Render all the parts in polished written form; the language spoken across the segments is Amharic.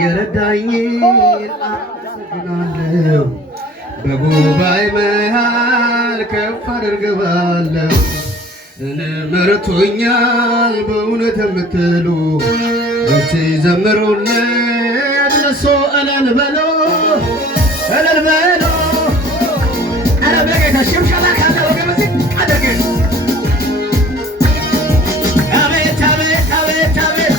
የረዳኝን አመሰግናለሁ። በጉባኤ መሃል ከፍ አደርገዋለሁ። መርቶኛል በእውነት የምትሉ እስቲ ዘምሩለት ለእሱ እልል በሉ እልል በሉ። ኧረ በጌታ ሽብሸባ ካለ ወገን እዚህ አድርግ። አቤት አቤት አቤት አቤት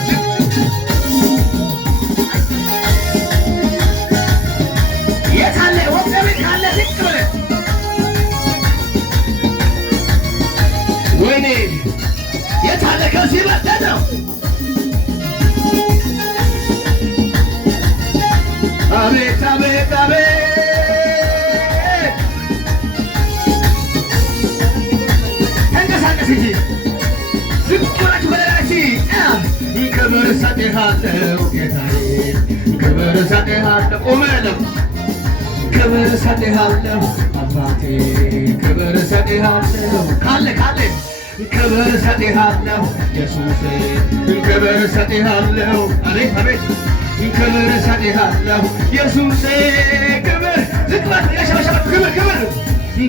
የታለ ወገን ካለ ዝቅ በል። ወይኔ የታለ ከዚህ በተት ነው። አቤት አቤት አቤት ተንቀሳቀስ እንጂ ዝም ብላችሁ በላሲ ክብር እሰጥሃለሁ ጌታዬ፣ ክብር እሰጥሃለሁ ቁመለው፣ ክብር እሰጥሃለሁ አባቴ፣ ክብር እሰጥሃለሁ ካለ ካለ ክብር እሰጥሃለሁ ኢየሱሴ፣ ክብር እሰጥሃለሁ አቤት አቤት ክብር እሰጥሃለሁ ኢየሱሴ፣ ክብር ዝቅበት ያሸበሸበ ክብር ክብር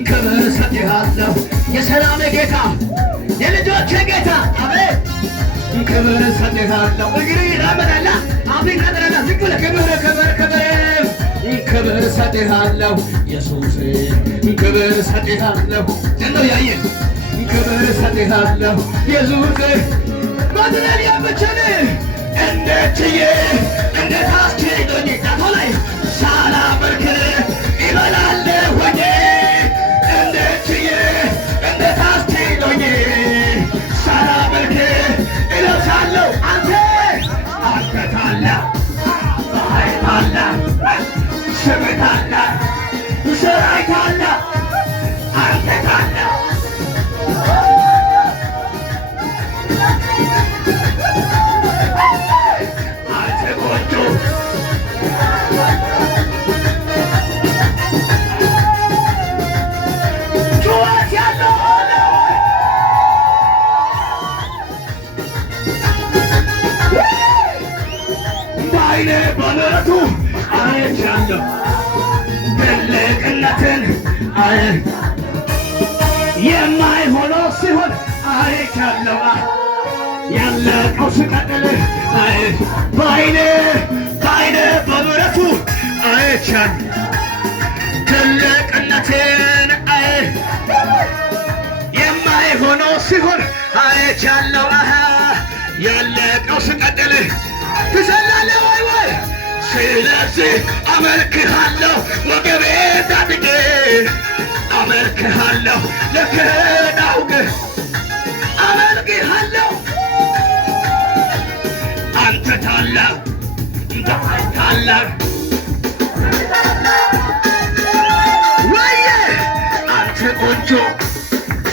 ክብር እሰጥሃለሁ የሰላም ጌታ የልጆቼ ጌታ አቤት ክብር እሰጥሃለሁ። እግሪ ራመዳላ አፍሪካ ተራራ ዝቅ ብለህ ክብር ክብር ክብር ክብር እሰጥሃለሁ ኢየሱሴ፣ ክብር እሰጥሃለሁ ዘንዶ ያየን ክብር እሰጥሃለሁ ኢየሱሴ። ማትነል ያመቸን እንደችዬ እንዴት አስችሎኝ ጣቶ ላይ ሳላመልክ ይበላለሁ ሆኜ እንደችዬ እንዴት አስችሎኝ ሳላመልክ እለብሳለሁ። አንተ ታላቅ ፀሐይ ታላቅ ስምህ ታላቅ ሥራህ ታላቅ አንተ ታላቅ በዓይኔ በምሕረቱ አይቻለሁ ትልቅነትን የማይሆነው ሲሆን አይቻለሁ ያለቀው ሲቀጥል በዓይኔ በምሕረቱ አይቻለሁ ትልቅነትን የማይሆነው ሲሆን አይቻለሁ ያለቀው ሲቀጥል ትሰላለህ ወይ ወይ? ስለዚህ አመልክሃለሁ ወገቤ ታጥቄ አመልክሃለሁ ለክዳውግ አመልክሃለሁ አንተ ታላቅ በኃይል ታላቅ ወየ አንተ ቆንጆ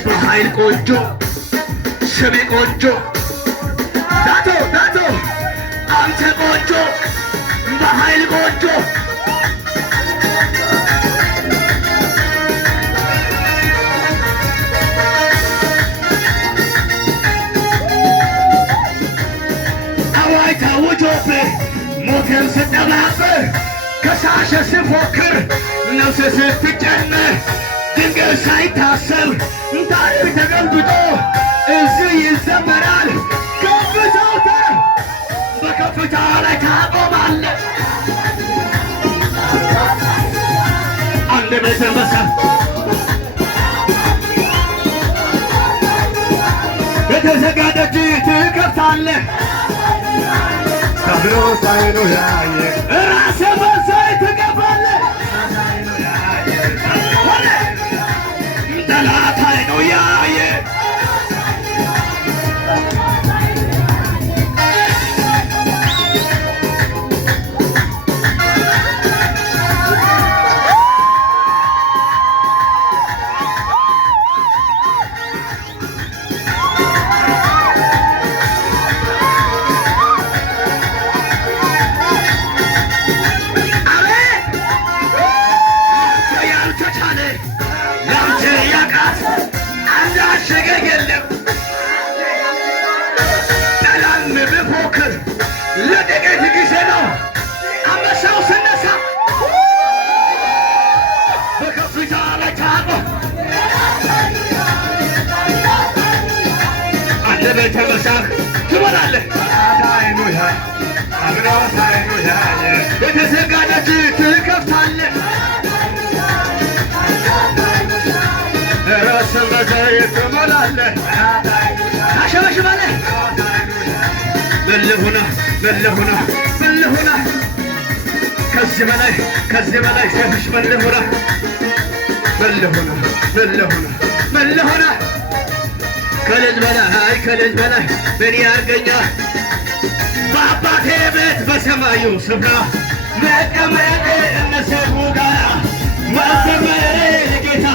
በኃይል ቆንጆ ስሜ ቆንጆ ዳቶ ዳቶ አንተ ቆንጆ በኃይል ቆንጆ አዋጅ ታውጆብህ ሞትን ስጠባብህ ከሳሽ ስፎክር ነፍስ ስትጨነር ድንገት ሳይታሰብ ታሪክ ተገልብጦ እዚህ ይዘመራል። ከፍታው በከፍታ ላይ ታቆማለህ። አንድ ቤተ መሳፍ የተዘጋ ደጅ ትከፍታለህ ተብሎ ሳይኑ ያየ ራስ በሳይ ትገባለህ። ጠላት አይኑ ያየ ትበላለህ። የተዘጋ ደጅ ትከፍታለህ። ራስን በዘይት ትሞላለህ። ታሸበሽባለህ። መልሁና መልሁና መልሁና ከዚህ በላይ ሴፍሽ መልሁና መልሁና መልሁና መልሁና ከልጅ በላይ ምን ያርገኛል? በአባቴ ቤት በሰማዩ ስፍራ መቀመጤ እነሰቡ ጋራ መዘመሬ ጌታ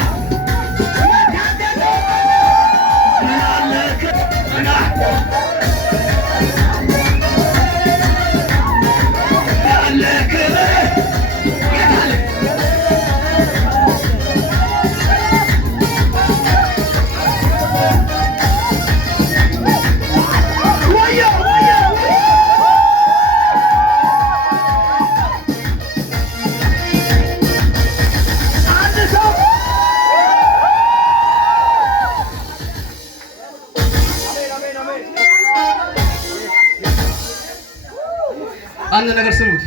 አንድ ነገር ስሙት።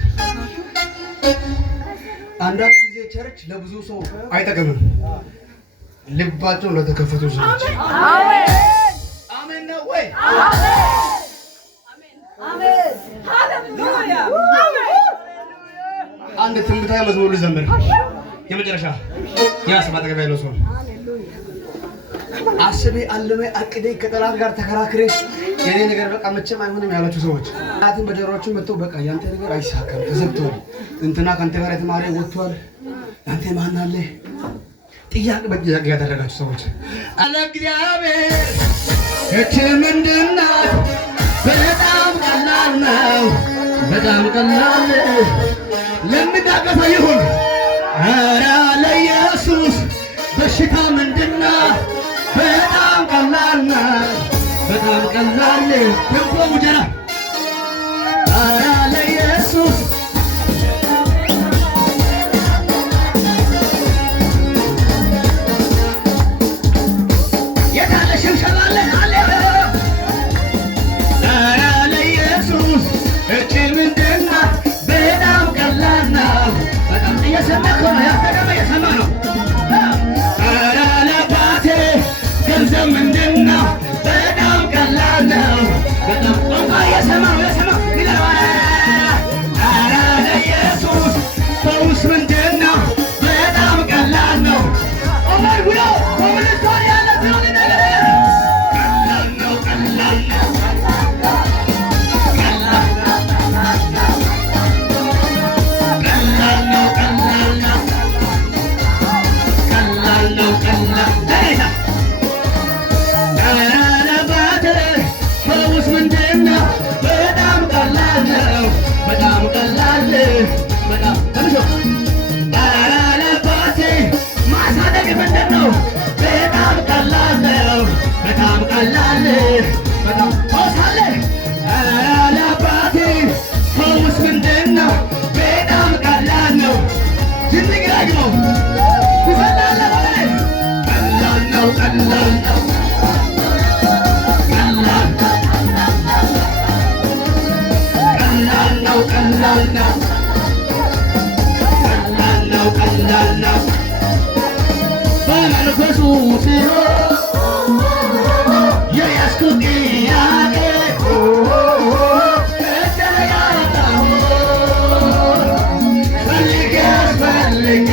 አንዳንድ ጊዜ ቸርች ለብዙ ሰው አይጠቅምም፣ ልባቸው ለተከፈቱ ሰዎች። አሜን አሜን ነው ወይ? አሜን ሃሌሉያ። አንድ ትንቢታዊ መዝሙር ልዘምር። የመጨረሻ ያስባ አጠገብ ያለው ሰው አስቤ አልሜ አቅዴ ከጠላት ጋር ተከራክሬ የኔ ነገር በቃ መቼም አይሆንም ያላችሁ ሰዎች ጠላትን በጀሯችሁ መጥተው በቃ ያንተ ነገር አይሳካም ተዘግቷል፣ እንትና ካንተ ጋር የተማረ ወጥቷል፣ ያንተ ማን አለ ጥያቄ በጥያቄ ያደረጋችሁ ሰዎች አለ እግዚአብሔር እቺ ምንድን ናት? በጣም ቀላል ነው፣ በጣም ቀላል ለምዳቀሳ ይሁን። ኧረ ለኢየሱስ በሽታ ምንድን ናት? በጣም ቀላል ናት፣ በጣም ቀላል ደንቆ ሙጀራ። ኧረ ለኢየሱስ የታለ ሽብሸባ አለ አለ። ኧረ ለኢየሱስ እቺ ምንድን ናት? በጣም ቀላል ነው። በጣም እየሰማህ ነው ያስተቀመ እየሰማ ነው። ኧረ ለባቴ ገንዘብ ምንድን ነው? በጣም ቀላል ነው። በጣም ቋንቋ እየሰማ ነው እየሰማ ይለዋል። ኧረ ለኢየሱስ ፈውስ ምንድን ነው? በጣም ቀላል ነው። ኦማይ ጉዳ ኮምልስቶን ያለ ሲሆን ነገር ቀላል ነው ቀላል ነው ቀላል ነው ቀላል ነው ቀላል ፈውስ ምንድን ነው? በጣም ቀላል ነው። በጣም ቀላል በጣም ተምሾ ኧረ ለባቴ ማሳደግ ምንድን ነው? በጣም ቀላል ነው። በጣም ቀላል በጣም ተወሳለ። ኧረ ለባቴ ፈውስ ምንድን ነው? በጣም ቀላል ነው። ዝንግራጅ ነው ትፈላለ ወላይ ቀላል ነው ቀላል ነው ቀላል ነው በመንፈሱ ሲሆን የያዝኩት ጥያቄ ከተረጋጋሁ ፈልጌ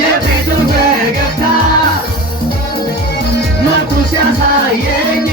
የፊቱን ፈገግታ መልኩ ሲያሳየኝ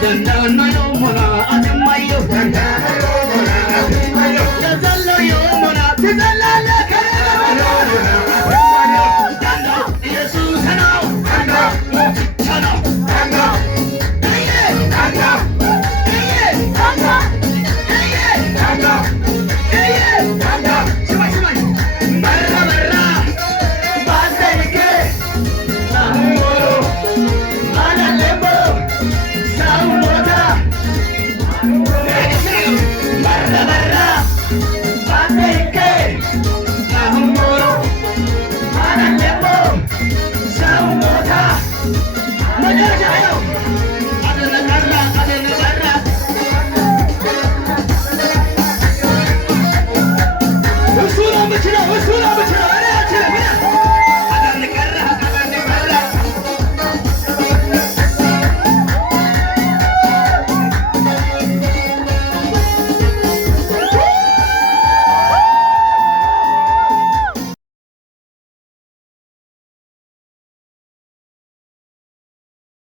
Dandana yo mona ademayo dandana